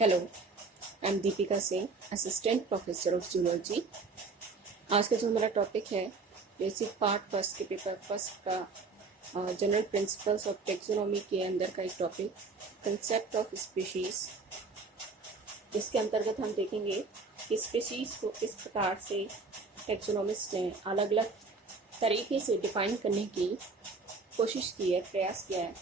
Hello, I am Deepika Singh, assistant professor of zoology. आज का जो हमारा टॉपिक है बेसिक पार्ट फर्स्ट के पेपर फर्स्ट का जनरल प्रिंसिपल्स ऑफ टेक्सोनॉमी के अंदर का एक टॉपिक कंसेप्ट ऑफ स्पीशीज़। इसके अंतर्गत हम देखेंगे कि स्पीशीज़ को किस प्रकार से टेक्सोनॉमिस्ट ने अलग अलग तरीके से डिफाइन करने की कोशिश की है, प्रयास किया है।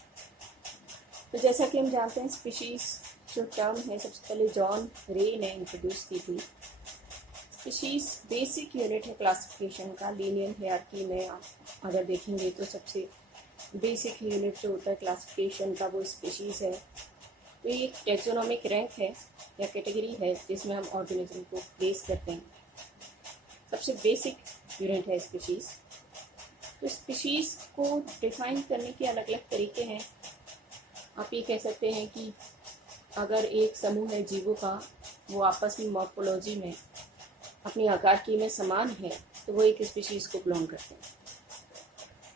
तो जैसा कि हम जानते हैं, स्पीशीज़ जो टर्म है सबसे पहले जॉन रे ने इंट्रोड्यूस की थी। स्पीशीज़ बेसिक यूनिट है क्लासिफिकेशन का। लीनियर हायरार्की में आप अगर देखेंगे तो सबसे बेसिक यूनिट जो होता है क्लासिफिकेशन का वो स्पीशीज़ है। तो ये एक टेक्सोनॉमिक रैंक है या कैटेगरी है जिसमें हम ऑर्गेनिज्म को प्लेस करते हैं। सबसे बेसिक यूनिट है स्पीशीज़। तो स्पीशीज़ को डिफाइन करने के अलग अलग तरीके हैं। आप ये कह सकते हैं कि अगर एक समूह है जीवों का, वो आपस में मॉर्फोलॉजी में अपनी आकारकी में समान है तो वो एक स्पीशीज़ को बिलोंग करते हैं।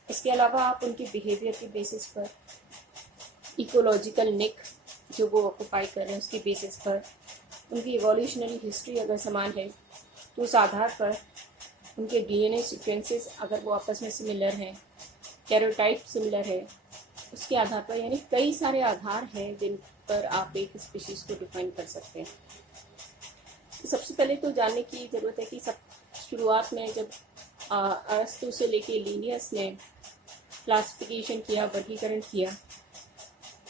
इसके अलावा आप उनके बिहेवियर के बेसिस पर, इकोलॉजिकल निक जो वो ऑक्यूपाई कर रहे हैं उसके बेसिस पर, उनकी इवोल्यूशनरी हिस्ट्री अगर समान है तो उस आधार पर, उनके डीएनए सीक्वेंसेस अगर वो आपस में सिमिलर हैं, कैरोटाइप सिमिलर है, उसके आधार पर, यानी कई सारे आधार हैं जिन पर आप एक स्पीशीज़ को डिफाइन कर सकते हैं। तो सबसे पहले तो जानने की ज़रूरत है कि सब शुरुआत में जब अरस्तु से लेके लीनियस ने क्लासिफिकेशन किया, वर्गीकरण किया,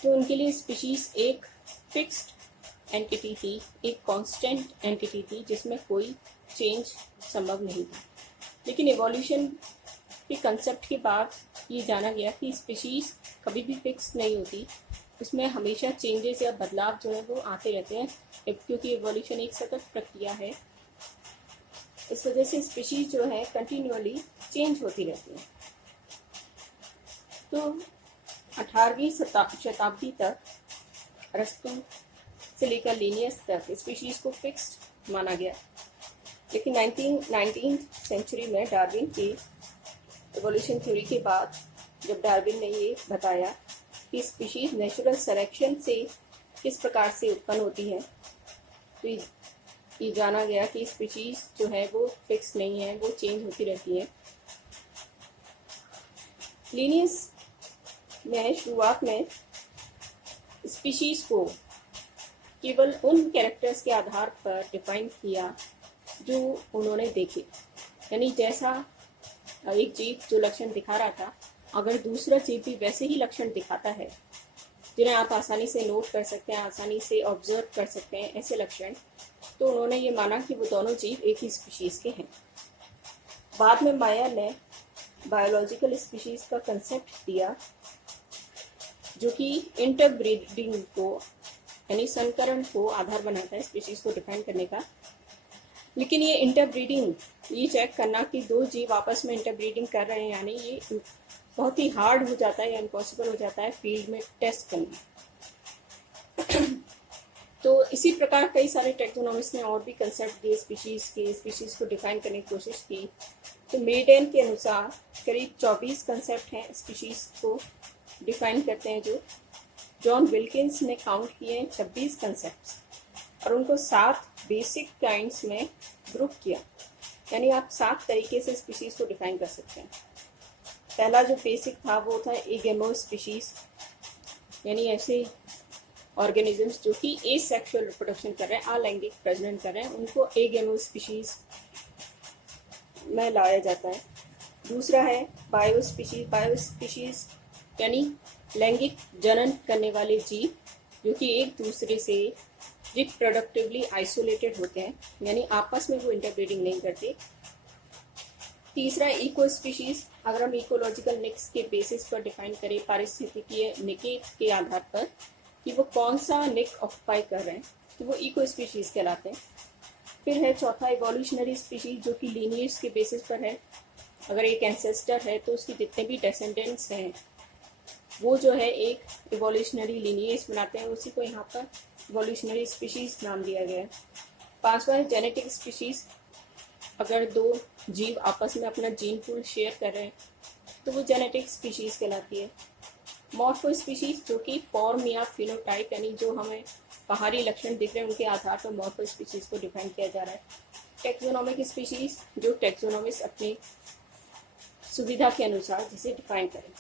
तो उनके लिए स्पीशीज़ एक फिक्स्ड एंटिटी थी, एक कांस्टेंट एंटिटी थी जिसमें कोई चेंज संभव नहीं था। लेकिन इवोल्यूशन के कंसेप्ट के बाद ये जाना गया कि स्पीशीज़ कभी भी फिक्स नहीं होती, उसमें हमेशा चेंजेस या बदलाव जो है वो आते रहते हैं, क्योंकि इवोल्यूशन एक सतत प्रक्रिया है। इस वजह से स्पीशीज़ जो है कंटिन्यूअली चेंज होती रहती है। तो 18वीं शताब्दी तक अरस्तु से लेकर लीनियस तक स्पीशीज़ को फिक्स्ड माना गया। लेकिन 19th सेंचुरी में डार्विन की इवोल्यूशन थ्योरी के बाद जब डार्विन ने ये बताया कि स्पीशीज़ नेचुरल सिलेक्शन से किस प्रकार से उत्पन्न होती है, तो ये जाना गया कि स्पीशीज़ जो है वो फिक्स नहीं है, वो चेंज होती रहती है। लीनियस ने शुरुआत में स्पीशीज़ को केवल उन कैरेक्टर्स के आधार पर डिफाइन किया जो उन्होंने देखे, यानी जैसा एक जीव जो लक्षण दिखा रहा था, अगर दूसरा जीव भी वैसे ही लक्षण दिखाता है जिन्हें आप आसानी से नोट कर सकते हैं, आसानी से ऑब्जर्व कर सकते हैं, ऐसे लक्षण, तो उन्होंने ये माना कि वो दोनों जीव एक ही स्पीशीज़ के हैं। बाद में मायर ने बायोलॉजिकल स्पीशीज़ का कंसेप्ट दिया जो कि इंटरब्रीडिंग को, यानी संकरण को आधार बनाता है स्पीशीज़ को डिफाइन करने का। लेकिन ये इंटरब्रीडिंग, ये चेक करना कि दो जीव आपस में इंटरब्रीडिंग कर रहे हैं यानी ये बहुत ही हार्ड हो जाता है या इम्पॉसिबल हो जाता है फील्ड में टेस्ट करना। तो इसी प्रकार कई सारे टेक्सोनॉमिस्ट ने और भी कंसेप्ट दिए स्पीशीज़ को डिफाइन करने की कोशिश की। तो मेडेन के अनुसार करीब 24 कंसेप्ट हैं स्पीशीज़ को डिफाइन करते हैं, जो जॉन विल्किंस ने काउंट किए हैं 26 कंसेप्ट्स और उनको 7 बेसिक काइंड्स में ग्रुप किया, यानी आप 7 तरीके से स्पीशीज़ को डिफाइन कर सकते हैं। पहला जो बेसिक था वो था एगेमो स्पीशीज़, यानी ऐसे ऑर्गेनिजम्स जो कि एसेक्सुअल रिप्रोडक्शन कर रहे हैं, अलैंगिक प्रजनन कर रहे हैं, उनको एगेमो स्पीशीज़ में लाया जाता है। दूसरा है बायो स्पीशीज़ यानी लैंगिक जनन करने वाले जीव जो कि एक दूसरे से रिप्रोडक्टिवली आइसोलेटेड होते हैं, यानी आपस में वो इंटरब्रीडिंग नहीं करते। तीसरा इको स्पीशीज़, अगर हम इकोलॉजिकल निक्स के बेसिस पर डिफाइन करें, पारिस्थितिकीय निके के आधार पर कि वो कौन सा निक ऑक्यूपाई कर रहे हैं, तो वो इको स्पीशीज़ कहलाते हैं। फिर है चौथा इवोल्यूशनरी स्पीशीज़ जो कि लीनियर्स के बेसिस पर है। अगर एक एंसेस्टर है तो उसके जितने भी डेसेंडेंट्स हैं वो जो है एक इवोल्यूशनरी लीनियर्स बनाते हैं, उसी को यहाँ पर इवोल्यूशनरी स्पीशीज़ नाम दिया गया है। पांचवा है जेनेटिक स्पीशीज़, अगर दो जीव आपस में अपना जीन पूल शेयर कर रहे हैं तो वो जेनेटिक स्पीशीज़ कहलाती है। मॉर्फो स्पीशीज जो कि फॉर्म या फिनोटाइप यानी जो हमें बाहरी लक्षण दिख रहे हैं उनके आधार पर मॉर्फो स्पीशीज को डिफाइन किया जा रहा है। टेक्सोनोमिक स्पीशीज जो टेक्सोनोमिस्ट अपनी सुविधा के अनुसार जिसे डिफाइन करें।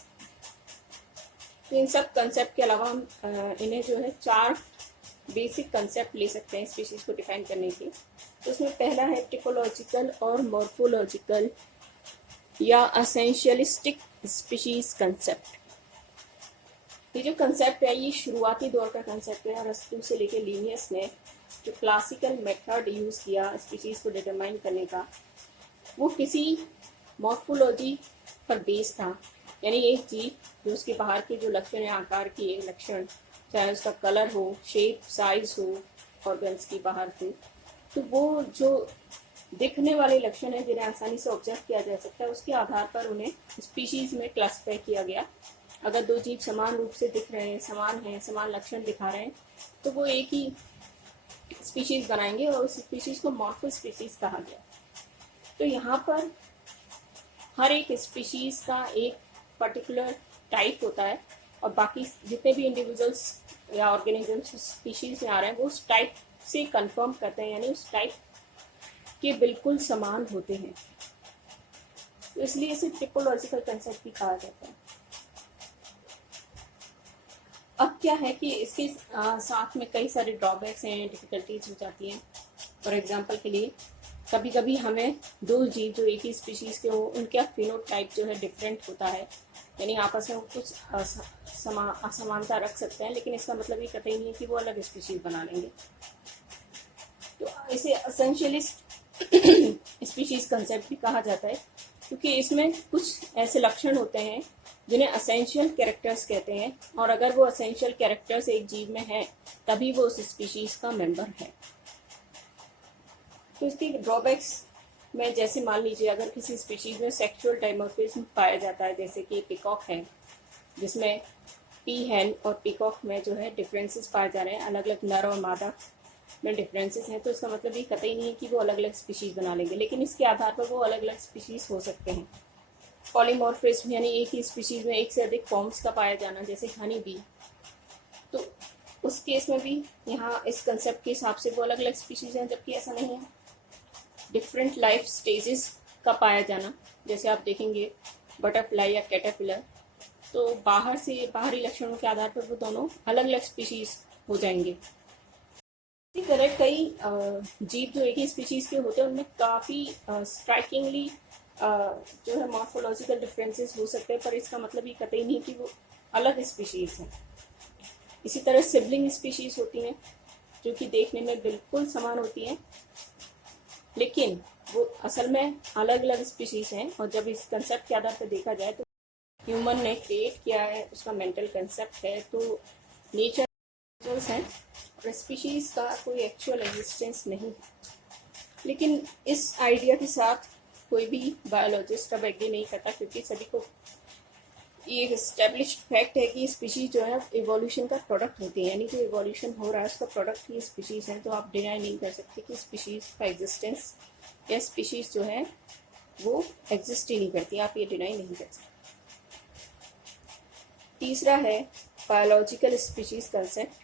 तो इन सब कंसेप्ट के अलावा हम इन्हें जो है 4 बेसिक कंसेप्ट ले सकते हैं स्पीशीज को डिफाइन करने के। तो उसमें पहला है टिपोलॉजिकल और मॉर्फोलॉजिकल या असेंशियलिस्टिक स्पीशीज कंसेप्ट। ये जो कंसेप्ट है ये शुरुआती दौर का कंसेप्ट है। अरस्तू से लेकर लीनियस ने जो क्लासिकल मेथड यूज़ किया स्पीशीज को डिटरमाइन करने का, वो किसी मॉर्फोलॉजी पर बेस था। यानी एक जीव जो उसके बाहर के जो लक्षण है, आकार की एक लक्षण, चाहे उसका कलर हो, शेप, साइज हो, ऑर्गन्स की बाहर से, तो वो जो दिखने वाले लक्षण है जिन्हें आसानी से ऑब्जर्व किया जा सकता है, उसके आधार पर उन्हें स्पीशीज में क्लासिफाई किया गया। अगर दो जीव समान रूप से दिख रहे हैं, समान लक्षण दिखा रहे हैं, तो वो एक ही स्पीशीज बनाएंगे और उस स्पीशीज को मॉर्फो स्पीशीज कहा गया। तो यहाँ पर हर एक स्पीशीज का एक पर्टिकुलर टाइप होता है और बाकी जितने भी इंडिविजुअल्स या ऑर्गेनिजम्स स्पीशीज में आ रहे हैं वो उस टाइप से कंफर्म करते हैं, यानी उस टाइप के बिल्कुल समान होते हैं। तो इसलिए इसे टिपोलॉजिकल कंसेप्ट भी कहा जाता है। अब क्या है कि इसके साथ में कई सारे ड्रॉबैक्स हैं, डिफिकल्टीज हो जाती हैं। फॉर एग्जांपल के लिए कभी कभी हमें दो जीव जो एक ही स्पीशीज के हो उनका फिनोटाइप जो है डिफरेंट होता है, यानी आपस में कुछ असमानता रख सकते हैं, लेकिन इसका मतलब ये कतई नहीं है कि वो अलग स्पीशीज बना लेंगे। तो इसे एसेंशियलिस्ट स्पीशीज कंसेप्ट भी कहा जाता है, क्योंकि इसमें कुछ ऐसे लक्षण होते हैं जिन्हें एसेंशियल कैरेक्टर्स कहते हैं, और अगर वो एसेंशियल कैरेक्टर्स एक जीव में है तभी वो उस स्पीशीज का मेंबर है। तो इसकी ड्रॉबैक्स में जैसे मान लीजिए अगर किसी स्पीशीज में सेक्सुअल डाइमॉर्फिज्म पाया जाता है, जैसे कि पीकॉक है जिसमें पी हैन और पीकॉक में जो है डिफरेंसेस पाए जा रहे हैं, अलग अलग नर और मादा में डिफरेंसेस हैं, तो इसका मतलब ये कतई नहीं है कि वो अलग अलग स्पीशीज बना लेंगे, लेकिन इसके आधार पर वो अलग अलग स्पीशीज हो सकते हैं। पॉलीमॉर्फिज्म यानी एक ही स्पीशीज में एक से अधिक फॉर्म्स का पाया जाना, जैसे हनी बी, तो उस केस में भी यहाँ इस कंसेप्ट के हिसाब से वो अलग अलग स्पीशीज हैं, जबकि ऐसा नहीं है। डिफरेंट लाइफ स्टेजेस का पाया जाना, जैसे आप देखेंगे बटरफ्लाई या कैटरपिलर, तो बाहर से बाहरी लक्षणों के आधार पर वो दोनों अलग अलग स्पीशीज हो जाएंगे। इसी तरह कई जीव जो एक ही स्पीशीज के होते हैं उनमें काफ़ी स्ट्राइकिंगली जो है मॉर्फोलॉजिकल डिफरेंसेस हो सकते हैं, पर इसका मतलब ये कतई नहीं कि वो अलग स्पीशीज हैं। इसी तरह सिबलिंग स्पीशीज होती हैं जो कि देखने में बिल्कुल समान होती हैं, लेकिन वो असल में अलग अलग स्पीशीज हैं। और जब इस कंसेप्ट के आधार पर देखा जाए तो ह्यूमन ने क्रिएट किया है, उसका मेंटल कंसेप्ट है, तो नेचर है और स्पीशीज का कोई एक्चुअल एग्जिस्टेंस नहीं है। लेकिन इस आइडिया के साथ कोई भी बायोलॉजिस्ट अब एग्री नहीं करता, क्योंकि सभी को ये एक एस्टेब्लिश्ड फैक्ट है कि स्पीशीज जो है इवोल्यूशन का प्रोडक्ट होती है, यानी जो इवोल्यूशन हो रहा है उसका प्रोडक्ट ही स्पीशीज है। तो आप डिनाई नहीं कर सकते कि स्पीशीज का एग्जिस्टेंस या स्पीशीज जो है वो एग्जिस्ट ही नहीं करती, आप ये डिनाई नहीं कर सकते। तीसरा है बायोलॉजिकल स्पीशीज कंसेप्ट,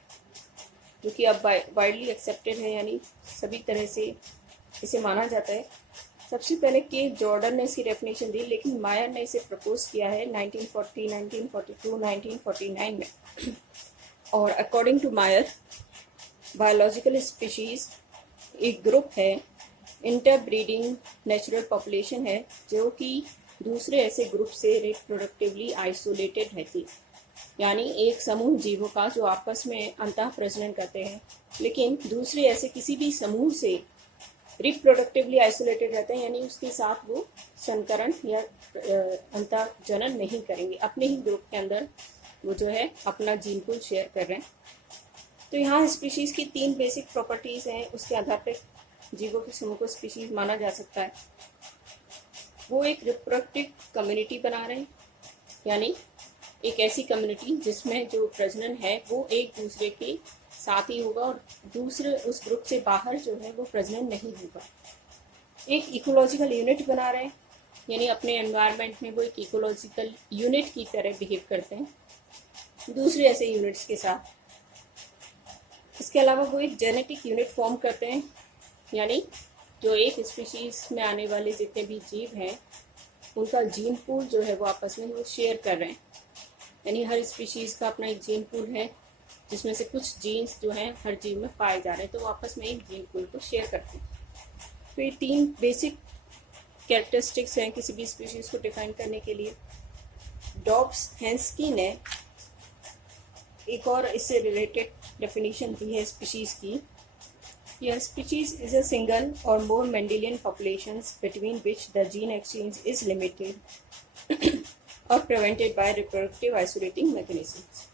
जो कि अब वाइडली एक्सेप्टेड है, यानी सभी तरह से इसे माना जाता है। सबसे पहले के जॉर्डन ने इसकी डेफिनेशन दी, लेकिन मायर ने इसे प्रपोज किया है 1940, 1942, 1949 में। और according to Mayar biological species एक ग्रुप है, इंटरब्रीडिंग नेचुरल पॉपुलेशन है, जो कि दूसरे ऐसे ग्रुप से रिप्रोडक्टिवली आइसोलेटेड रहती, यानी एक समूह जीवों का जो आपस में अंतः प्रजनन करते हैं, लेकिन दूसरे ऐसे किसी भी समूह से रिप्रोडक्टिवली आइसोलेटेड रहते हैं, यानी उसके साथ वो संकरण या अंतः जनन नहीं करेंगे, अपने ही ग्रुप के अंदर वो जो है अपना जीन पूल शेयर कर रहे हैं। तो यहाँ स्पीशीज की 3 बेसिक प्रॉपर्टीज हैं, उसके आधार पर जीवों के समूह को स्पीशीज माना जा सकता है। वो एक रिप्रोडक्टिव कम्युनिटी बना रहे हैं, यानी एक ऐसी कम्युनिटी जिसमें जो प्रजनन है वो एक दूसरे के साथ ही होगा और दूसरे उस ग्रुप से बाहर जो है वो प्रजनन नहीं होगा। एक इकोलॉजिकल यूनिट बना रहे हैं, यानी अपने एनवायरनमेंट में वो एक इकोलॉजिकल यूनिट की तरह बिहेव करते हैं। दूसरे ऐसे यूनिट्स के साथ। इसके अलावा वो एक जेनेटिक यूनिट फॉर्म करते हैं, यानी जो एक स्पीशीज में आने वाले जितने भी जीव हैं उनका जीन पूल जो है वो आपस में वो शेयर कर रहे हैं। यानी हर स्पीशीज का अपना एक जीन पूल है जिसमें से कुछ जीन्स जो हैं हर जीव में पाए जा रहे हैं, तो वो आपस में एक जीन पूल को शेयर करते हैं। तो ये 3 बेसिक कैरेक्टरिस्टिक्स हैं किसी भी स्पीशीज को डिफाइन करने के लिए। डॉब्स-हैस्की ने एक और इससे रिलेटेड डेफिनेशन दी है स्पीशीज की। यह स्पीशीज इज अ सिंगल और more Mendelian populations between which the gene exchange is limited और prevented by reproductive isolating mechanisms.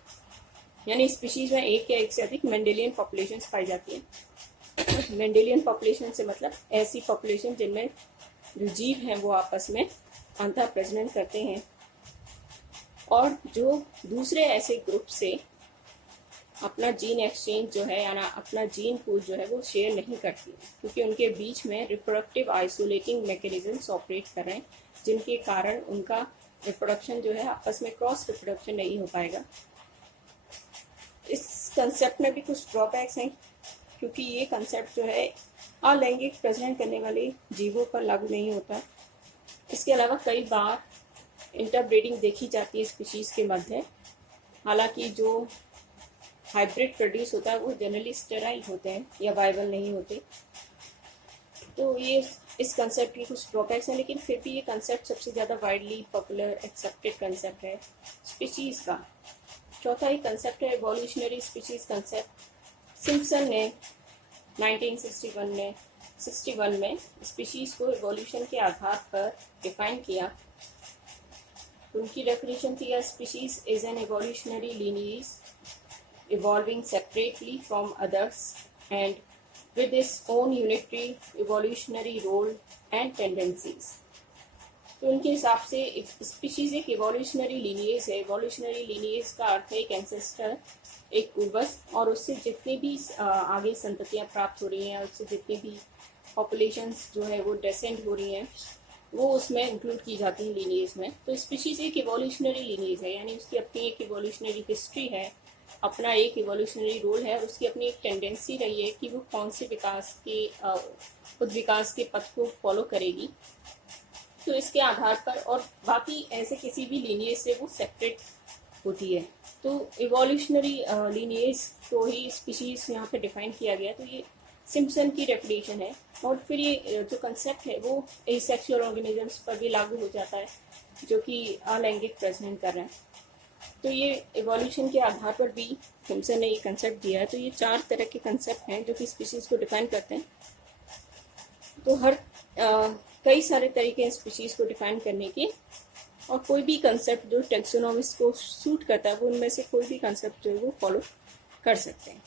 यानी स्पीशीज में एक या एक से अधिक मेंडेलियन पॉपुलेशंस पाई जाती हैं। मेंडेलियन पॉपुलेशन से मतलब ऐसी पॉपुलेशन जिनमें जो जीव हैं वो आपस में अंतर प्रजनन करते हैं और जो दूसरे ऐसे ग्रुप से अपना जीन एक्सचेंज जो है यानी अपना जीन पूल जो है वो शेयर नहीं करती है, क्योंकि उनके बीच में रिप्रोडक्टिव आइसोलेटिंग मैकेनिज्म्स ऑपरेट कर रहे हैं, जिनके कारण उनका रिप्रोडक्शन जो है आपस में क्रॉस रिप्रोडक्शन नहीं हो पाएगा। इस कंसेप्ट में भी कुछ ड्रॉबैक्स हैं, क्योंकि ये कंसेप्ट जो है अलैंगिक प्रजनन करने वाले जीवों पर लागू नहीं होता। इसके अलावा कई बार इंटरब्रीडिंग देखी जाती है स्पीशीज के मध्य, हालांकि जो हाइब्रिड प्रोड्यूस होता है वो जनरली स्टेराइल होते हैं या वायबल नहीं होते। तो ये इस कंसेप्ट की कुछ ड्रॉबैक्स हैं, लेकिन फिर भी ये कंसेप्ट सबसे ज़्यादा वाइडली पॉपुलर एक्सेप्टेड कंसेप्ट है स्पीशीज़ का। चौथा ही कंसेप्ट है एवोल्यूशनरी स्पीशीज़ कंसेप्ट। सिम्पसन ने 1961 में स्पीशीज़ को एवोल्यूशन के आधार पर डिफाइन किया। उनकी डेफिनेशन थी a species is an evolutionary lineage evolving separately from others and with its own unitary evolutionary role and tendencies। तो उनके हिसाब से एक स्पीशीज एक इवोल्यूशनरी लीनिएज है। इवोल्यूशनरी लीनिएज का अर्थ है एक एंसेस्टर, एक पूर्वज, और उससे जितनी भी आगे संततियाँ प्राप्त हो रही हैं, उससे जितनी भी पॉपुलेशंस जो है वो डेसेंड हो रही हैं, वो उसमें इंक्लूड की जाती हैं लीनिएज में। तो स्पीशीज एक इवोल्यूशनरी लीनिएज है, यानी उसकी अपनी एक इवोल्यूशनरी हिस्ट्री है, अपना एक इवोल्यूशनरी रोल है, और उसकी अपनी एक टेंडेंसी रही है कि वो कौन से विकास के खुद विकास के पथ को फॉलो करेगी। तो इसके आधार पर और बाकी ऐसे किसी भी लीनिएज से वो सेपरेट होती है। तो इवोल्यूशनरी लीनिएज को ही स्पीशीज यहाँ पे डिफाइन किया गया। तो ये सिम्पसन की डेफिनेशन है। और फिर ये जो कंसेप्ट है वो एसेक्सुअल ऑर्गेनिजम्स पर भी लागू हो जाता है जो कि अलैंगिक प्रजनन कर रहे हैं। तो ये इवोल्यूशन के आधार पर भी सिम्पसन ने ये कंसेप्ट दिया है। तो ये 4 तरह के कंसेप्ट हैं जो कि स्पीशीज को डिफाइन करते हैं। तो कई सारे तरीके हैं स्पीशीज को डिफाइन करने के, और कोई भी कंसेप्ट जो टैक्सोनॉमिस्ट को सूट करता है वो उनमें से कोई भी कंसेप्ट जो है वो फॉलो कर सकते हैं।